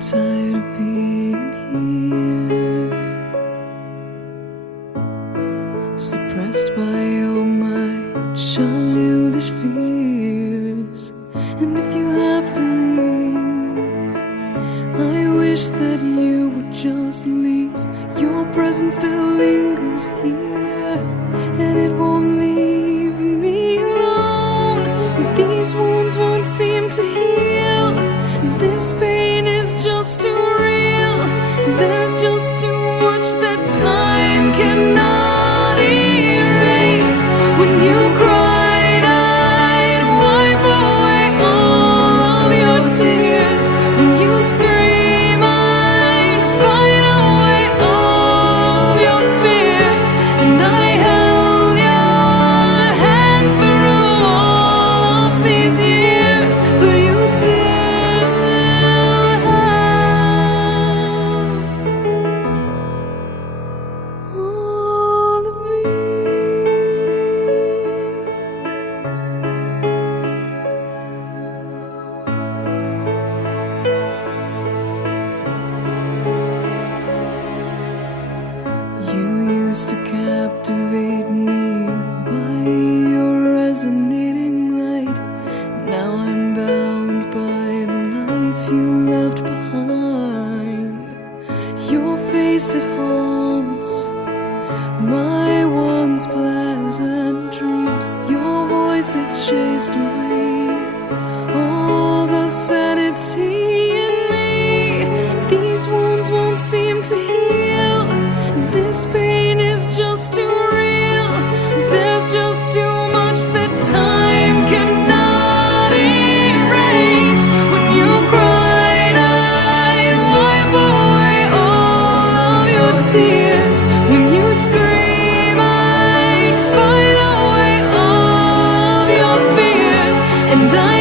tired of being here, suppressed by all my childish fears. And if you have to leave, I wish that you would just leave. Your presence still lingers here, and it won't leave me alone. These wounds won't seem to heal. This pain is just too real. There's just too much that time cannot erase. When you cried, I'd wipe away all of your tears. When you'd scream, I'd fight away all of your fears. And I held your hand through all of these years, but you still all of me. You used to captivate me by your resonating light. Now I'm bound by the life you left behind. Your face, it haunts my once pleasant dreams. Your voice, it chased away all the sanity in me. These wounds won't seem to heal. This pain is just too real. There's just too much that time cannot erase. When you cried, I'd wipe away all of your tears. When you scream, I'd fight away all of your fears. And I